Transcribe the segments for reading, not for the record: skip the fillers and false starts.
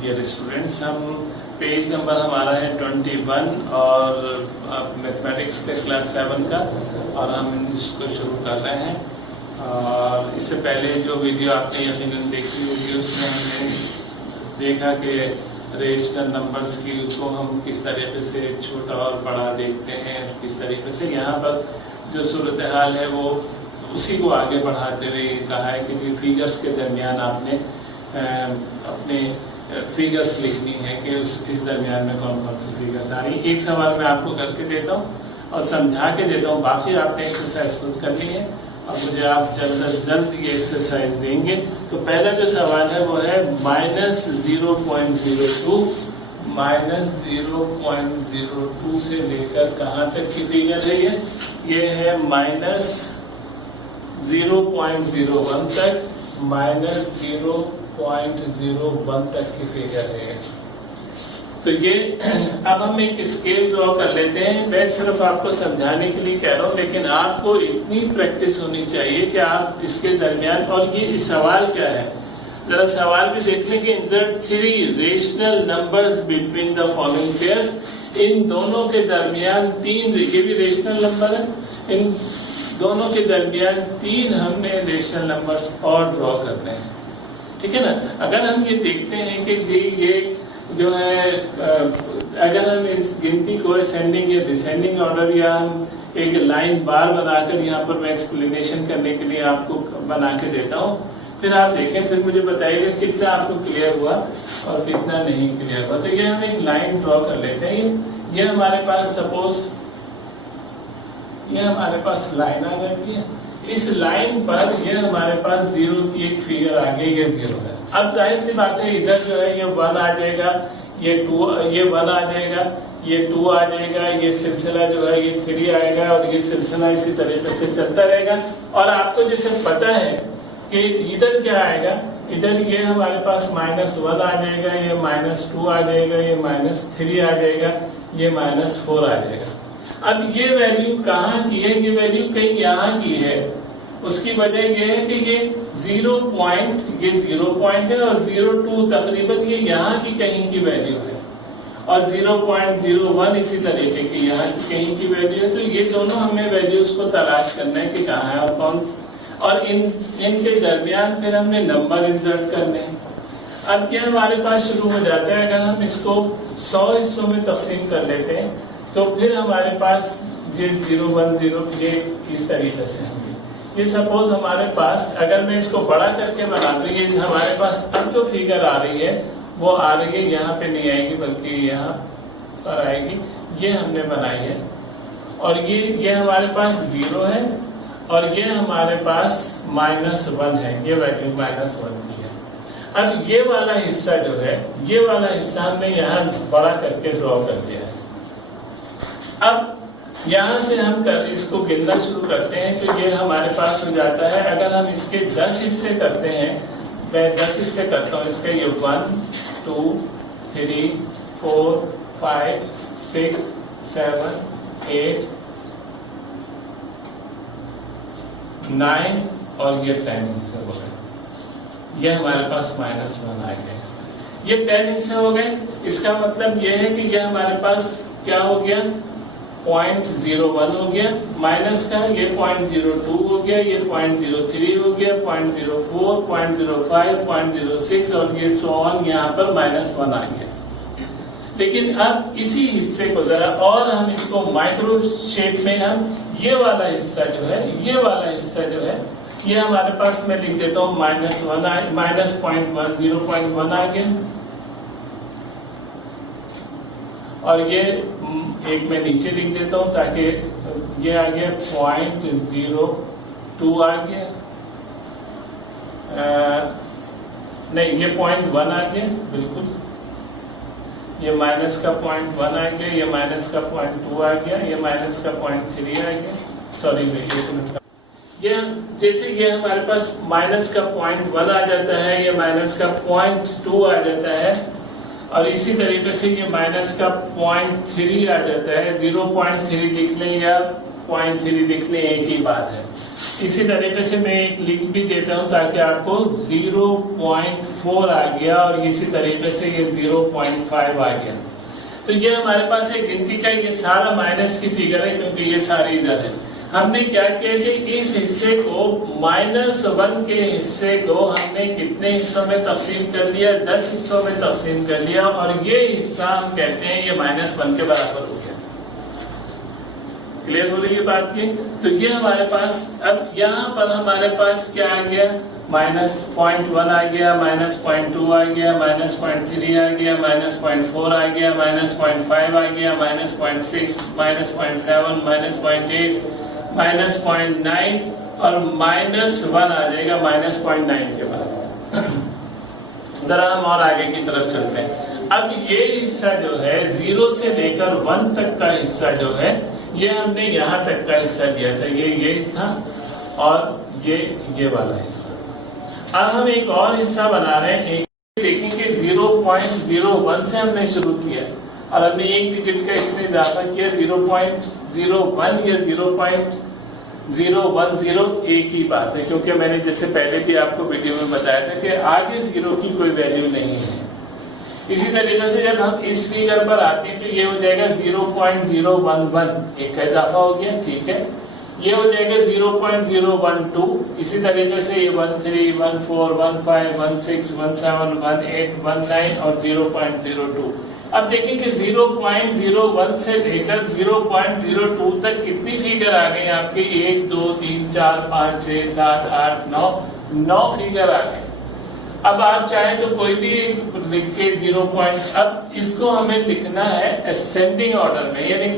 Dear students, हम page number हमारा है 21 और मैथमेटिक्स के क्लास 7 का, और हम इसको शुरू कर रहे हैं। और इससे पहले जो वीडियो आपने यकीनन देखी होगी उसमें हमने देखा कि रेशनल नंबर्स की उसको हम किस तरीके से छोटा और बड़ा देखते हैं, किस तरीके से यहाँ पर जो सूरत हाल है वो उसी को आगे बढ़ाते हुए कहा है कि फिगर्स के दरमियान आपने अपने फिगर्स लिखनी है कि इस दरमियान में कौन कौन सी फिगर्स आ रही। एक सवाल मैं आपको करके देता हूँ और समझा के देता हूँ, बाकी आपने एक्सरसाइज खुद करनी है और मुझे आप जल्द से जल्द ये एक्सरसाइज देंगे। तो पहला जो सवाल है वो है -0.02 से लेकर कहाँ तक की फिगर है ये है -0.01 तक, -0.01 तक की फिगर है। तो ये अब हम एक स्केल ड्रॉ कर लेते हैं। मैं सिर्फ आपको समझाने के लिए कह रहा हूँ, लेकिन आपको इतनी प्रैक्टिस होनी चाहिए कि आप इसके दरमियान, और ये सवाल क्या है जरा सवाल भी देखने के, insert 3 rational numbers between the following pairs. इन दोनों के दरमियान 3, ये भी रेशनल नंबर है, इन दोनों के दरमियान 3 हमने रेशनल नंबर्स और ड्रॉ करने हैं, ठीक है ना। अगर हम ये देखते हैं कि जी ये जो है, अगर हम इस गिनती को असेंडिंग या डिसेंडिंग ऑर्डर, या हम एक लाइन बार बनाकर यहाँ पर मैं एक्सप्लेनेशन करने के लिए आपको बना के देता हूँ, फिर आप देखें, फिर मुझे बताइएगा कितना आपको क्लियर हुआ और कितना नहीं क्लियर हुआ। तो ये हम एक लाइन ड्रॉ कर लेते हैं। ये हमारे पास सपोज ये हमारे पास लाइन आ जाती है। इस लाइन पर ये हमारे पास 0 की एक फिगर आ गई, ये 0 है। अब जाहिर सी बात है, इधर जो है ये 1 आ जाएगा, ये 1 आ जाएगा, ये 2 आ जाएगा, ये सिलसिला जो है ये 3 आएगा, और ये सिलसिला इसी तरीके से चलता रहेगा। और आपको जैसे पता है कि इधर क्या आएगा, इधर ये हमारे पास -1 आ जाएगा, ये -2 आ जाएगा, ये -3 आ जाएगा, ये -4 आ जाएगा। अब ये वैल्यू कहाँ की है, ये वैल्यू कहीं यहाँ की है। उसकी वजह ये है कि ये 0 पॉइंट है, और 0.2 तकरीबन ये यहाँ की कहीं की वैल्यू है, और 0.01 इसी तरीके की यहाँ की कहीं की वैल्यू है। तो ये दोनों हमें वैल्यूज को तलाश करना है कि कहाँ है और कौन, और इनके दरमियान फिर हमने नंबर इंसर्ट करने हैं। अब ये हमारे पास शुरू हो जाता है, अगर हम इसको 100 हिस्सों में तकसीम कर लेते हैं तो फिर हमारे पास ये 0 1 0 ये इस तरीके से होंगे। ये सपोज हमारे पास, अगर मैं इसको बड़ा करके बना दूं, ये हमारे पास अब जो फिगर आ रही है वो आ रही है, यहाँ पे नहीं आएगी बल्कि यहाँ पर आएगी, ये हमने बनाई है। और ये हमारे पास 0 है, और ये हमारे पास -1 है, ये वैल्यू -1 की है। अब ये वाला हिस्सा जो है, ये वाला हिस्सा हमने यहाँ बड़ा करके ड्रॉ कर दिया है। अब यहाँ से हम इसको गिनना शुरू करते हैं, तो ये हमारे पास हो जाता है, अगर हम इसके 10 हिस्से करते हैं, मैं 10 हिस्से करता हूँ इसके, ये 1 2 3 4 5 6 7 8 9 और ये 10 हिस्से हो गए। ये हमारे पास -1 आ गए, ये 10 हिस्से हो गए। इसका मतलब ये है कि ये हमारे पास क्या हो गया, 0.01 हो गया, माइनस का ये 0.02 हो गया, ये 0.03 हो गया, 0.04 0.05 0.06 और ये 100 यहाँ पर -1 आ गया। लेकिन अब इसी हिस्से को जरा और हम इसको माइक्रो शेप में, हम ये वाला हिस्सा जो है, ये हमारे पास मैं लिख देता हूँ -0.1 0.1 आ गया, और ये एक मैं नीचे लिख देता हूँ ताकि ये आ गया 0.02 आ गया, नहीं ये 0.1 आ गया, बिल्कुल ये माइनस का 0.1 आ गया, ये माइनस का 0.2 आ गया, ये माइनस का 0.3 आ गया, सॉरी ये जैसे ये हमारे पास माइनस का 0.1 आ जाता है, ये माइनस का 0.2 आ जाता है, और इसी तरीके से ये माइनस का 0.3 आ जाता है। 0.3 लिख लें या 0.3 लिख लें, एक ही बात है। इसी तरीके से मैं एक लिख भी देता हूं ताकि आपको 0.5 0.4 आ गया और इसी तरीके से ये 0.5 आ गया। तो ये हमारे पास एक गिनती का ये सारा माइनस की फिगर है, क्योंकि ये सारी इधर है। हमने क्या किया कि इस हिस्से को -1 के हिस्से को हमने कितने हिस्सों में तकसीम कर लिया, 10 हिस्सों में तकसीम कर लिया, और ये हिस्सा हम कहते हैं ये -1 के बराबर हो गया। क्लियर हो रही है बात की? तो ये हमारे पास अब यहाँ पर हमारे पास क्या आ गया, -0.1 आ गया, -0.2 आ गया, -0.3 आ गया, -0.4 आ गया, -0.5 आ गया, -0.6, -0.7, -0.8, -0.9 और -1 आ जाएगा -0.9 के बाद। जरा हम और आगे की तरफ चलते हैं। अब ये हिस्सा जो है 0 से लेकर 1 तक का हिस्सा जो है, ये हमने यहाँ तक का हिस्सा लिया था, ये था, और ये वाला हिस्सा। अब हम एक और हिस्सा बना रहे हैं। देखेंगे 0.01 से हमने शुरू किया और हमने एक डिजिट का इसमें इजाफा किया 0.01 या 0.010, एक ही बात है, क्योंकि मैंने जैसे पहले भी आपको वीडियो में बताया था कि आगे 0 की कोई वैल्यू नहीं है। इसी तरीके से जब हम इस फिगर पर आते हैं तो ये हो जाएगा 0.011, एक का इजाफा हो गया, ठीक है। ये हो जाएगा 0.012, इसी तरीके से ये 13, 14, 15, 16, 17, 18, 19 और 0.02। अब देखिए 0.01 से लेकर 0.02 तक कितनी फिगर आ गई आपके, 1, 2, 3, 4, 5, 6, 7, 8, 9 फिगर आ गए। अब आप चाहे तो कोई भी लिख के 0. अब इसको हमें लिखना है असेंडिंग ऑर्डर में, यानी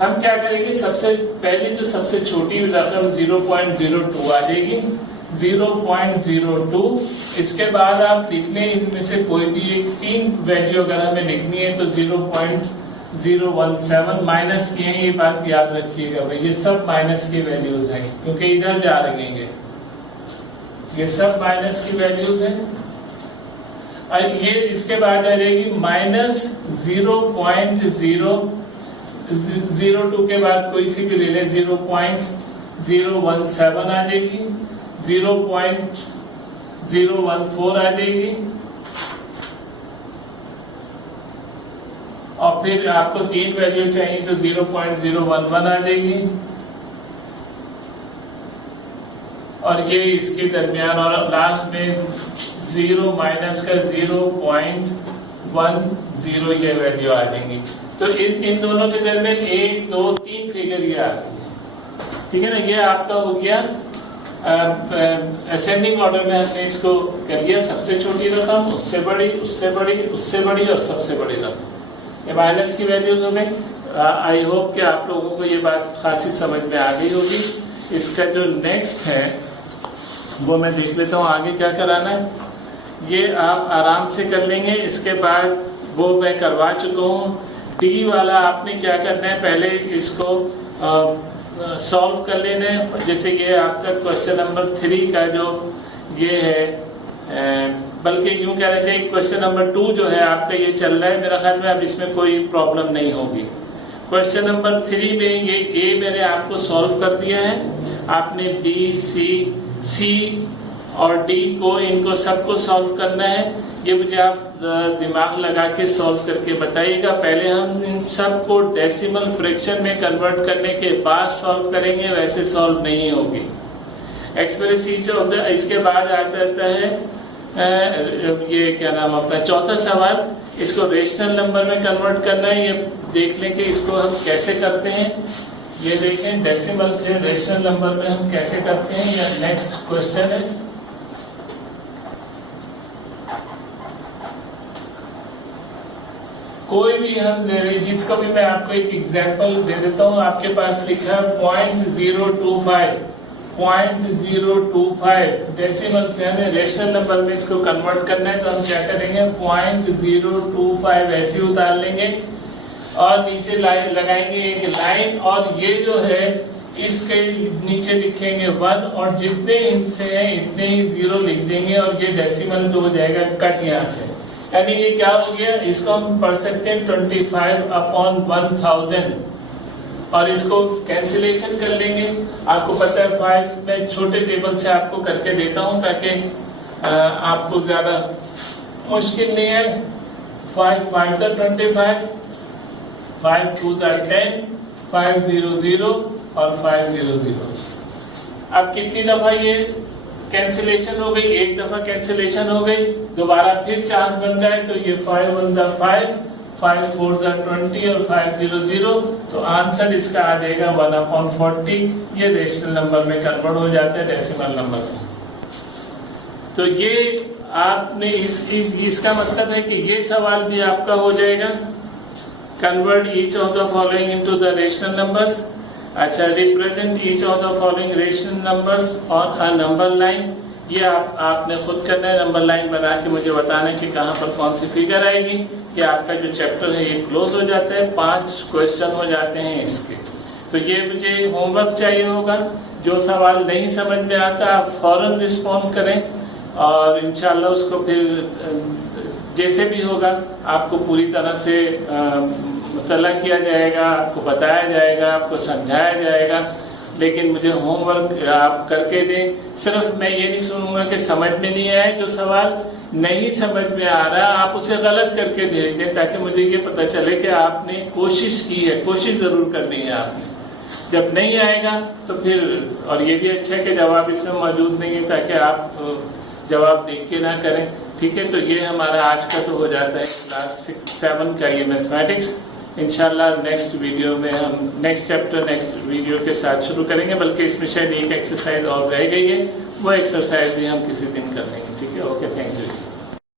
हम क्या करेंगे, सबसे पहले जो सबसे छोटी रकम 0.02 आ जाएगी, 0.02। इसके बाद आप लिखने इनमें से कोई भी एक 3 वैल्यू अगर हमें लिखनी है तो 0.017 माइनस की है, ये बात याद रखिएगा भाई, ये सब माइनस की वैल्यूज हैं क्योंकि इधर जा रही हैं, ये सब माइनस की वैल्यूज हैं। और ये इसके बाद आ जाएगी -0.002 के बाद कोई सी भी ले लें, 0.017 आ जाएगी, 0.014 आ जाएगी, और फिर आपको 3 वैल्यू चाहिए तो 0.011 आ जाएगी, और ये इसके दरमियान, और लास्ट में 0 माइनस का 0.10 ये वैल्यू आ जाएंगी। तो इन दोनों के दरमियान 1, 2, 3 फिगर ये आ गई, ठीक है ना। ये आपका हो गया असेंडिंग ऑर्डर में हमने इसको कर लिया, सबसे छोटी रकम, उससे बड़ी, उससे बड़ी, उससे बड़ी और सबसे बड़ी रकम। ये माइनस की वैल्यूज हो गई। आई होप कि आप लोगों को ये बात खासी समझ में आ गई होगी। इसका जो नेक्स्ट है वो मैं देख लेता हूँ आगे क्या कराना है, ये आप आराम से कर लेंगे। इसके बाद वो मैं करवा चुका हूँ। डी वाला आपने क्या करना है, पहले इसको सॉल्व कर लेना है। जैसे ये आपका क्वेश्चन नंबर 3 का जो ये है, बल्कि यूं कहना चाहिए क्वेश्चन नंबर 2 जो है आपका ये चल रहा है, मेरा ख्याल में अब इसमें कोई प्रॉब्लम नहीं होगी। क्वेश्चन नंबर 3 में ये ए मैंने आपको सॉल्व कर दिया है, आपने बी, सी और डी को, इनको सबको सॉल्व करना है। ये मुझे आप दिमाग लगा के सॉल्व करके बताइएगा। पहले हम इन सब को डेसिमल फ्रैक्शन में कन्वर्ट करने के बाद सॉल्व करेंगे, वैसे सॉल्व नहीं होगी। एक्सप्रेस होता है। इसके बाद आता है ये क्या नाम अपना चौथा सवाल, इसको रेशनल नंबर में कन्वर्ट करना है। ये देख लें कि इसको हम कैसे करते हैं। ये देखें डेसिमल से रेशनल नंबर में हम कैसे करते हैं, या नेक्स्ट क्वेश्चन है। कोई भी हम ले रहे, जिसको भी मैं आपको एक एग्जांपल दे देता हूँ। आपके पास लिखा है 0.025 डेसिमल से हमें रेशनल नंबर में इसको कन्वर्ट करना है, तो हम क्या करेंगे 0.025 ऐसे उतार लेंगे और नीचे लगाएंगे एक लाइन, और ये जो है इसके नीचे लिखेंगे 1 और जितने हिस्से हैं इतने ही 0 लिख देंगे, और ये डेसिमल जो हो जाएगा कट यहाँ से। यानी ये क्या हो गया, इसको हम पढ़ सकते हैं 25/1000, और इसको कैंसिलेशन कर लेंगे। आपको पता है 5 मैं छोटे टेबल से आपको करके देता हूं ताकि आपको ज्यादा मुश्किल नहीं है। 5 5 25, 5 2 10, 5 0 0 और 5 0 0। अब कितनी दफा ये कैंसिलेशन हो गई? एक दफा कैंसिलेशन हो गई, दोबारा फिर चांस बन गए, तो ये 5 1 5, 5 4 20 और 5 0 0। तो आंसर इसका आ जाएगा 1/40। ये रेशनल नंबर में कन्वर्ट हो जाता है डेसिमल नंबर से। तो ये आपने इसका मतलब है कि ये सवाल भी आपका हो जाएगा, convert each of the following into the rational numbers. अच्छा, represent each of the following rational numbers on a number line. ये आपने खुद करना है, नंबर लाइन बना के मुझे बताना है कि कहाँ पर कौन सी फिगर आएगी। ये आपका जो चैप्टर है ये क्लोज हो जाता है, 5 क्वेश्चन हो जाते हैं इसके। तो ये मुझे होमवर्क चाहिए होगा। जो सवाल नहीं समझ में आता आप फौरन रिस्पॉन्ड करें और इंशाल्लाह उसको फिर जैसे भी होगा आपको पूरी तरह से मुतल्ला किया जाएगा, आपको बताया जाएगा, आपको समझाया जाएगा। लेकिन मुझे होमवर्क आप करके दें। सिर्फ मैं ये नहीं सुनूंगा कि समझ में नहीं आए। जो सवाल नहीं समझ में आ रहा आप उसे गलत करके भेज दें, ताकि मुझे ये पता चले कि आपने कोशिश की है, कोशिश जरूर करनी है आपने। जब नहीं आएगा तो फिर, और ये भी अच्छा है कि जवाब इसमें मौजूद नहीं है, ताकि आप जवाब देख के ना करें। ठीक है, तो ये हमारा आज का तो हो जाता है क्लास 6-7 का ये मैथमेटिक्स। इंशाल्लाह नेक्स्ट वीडियो में हम नेक्स्ट चैप्टर नेक्स्ट वीडियो के साथ शुरू करेंगे। बल्कि इसमें शायद एक एक्सरसाइज और रह गई है, वो एक्सरसाइज भी हम किसी दिन कर लेंगे। ठीक है, ओके, थैंक यू।